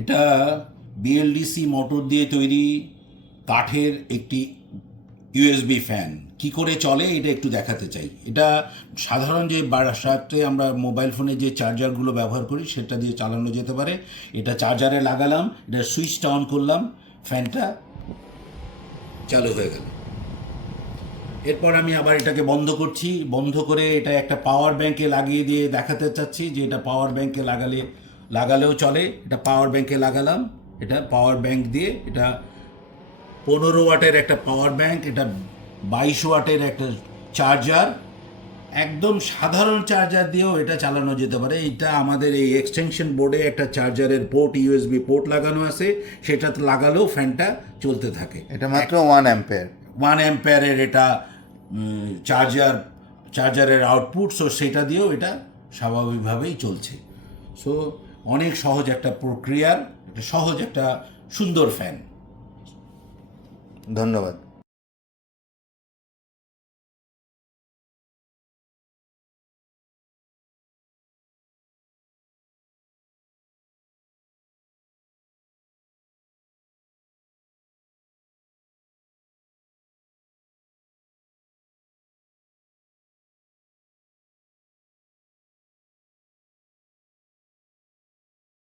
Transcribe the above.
এটা BLDC motor দিয়ে তৈরি কাঠের একটি ইউএসবি ফ্যান। কি করে চলে এটা একটু দেখাতে চাই। এটা সাধারণ যে বাসাতে আমরা মোবাইল ফোনে যে চার্জারগুলো ব্যবহার করি সেটা দিয়ে চালানো যেতে পারে। এটা চার্জারে লাগালাম, এটা সুইচটা অন করলাম, ফ্যানটা চালু হয়ে গেল। এরপর আমি আবার এটাকে বন্ধ করছি, বন্ধ করে এটা একটা পাওয়ার ব্যাংকে লাগিয়ে দিয়ে দেখাতে চাচ্ছি যে এটা পাওয়ার ব্যাংকে লাগালেও চলে। এটা পাওয়ার ব্যাংকে লাগালাম, এটা পাওয়ার ব্যাংক দিয়ে, এটা 15 ওয়াটের একটা পাওয়ার ব্যাংক, এটা 22 ওয়াটের একটা চার্জার। একদম সাধারণ চার্জার দিয়েও এটা চালানো যেতে পারে। এটা আমাদের এই এক্সটেনশন বোর্ডে একটা চার্জারের পোর্ট, ইউএসবি পোর্ট লাগানো আছে, সেটাতে লাগালেও ফ্যানটা চলতে থাকে। এটা মাত্র 1 অ্যাম্পিয়ার। 1 অ্যাম্পিয়ারের এটা চার্জারের আউটপুট, সো সেটা দিয়েও এটা স্বাভাবিকভাবেই চলছে। সো অনেক সহজ একটা প্রক্রিয়ার, একটা সহজ একটা সুন্দর ফ্যান। ধন্যবাদ।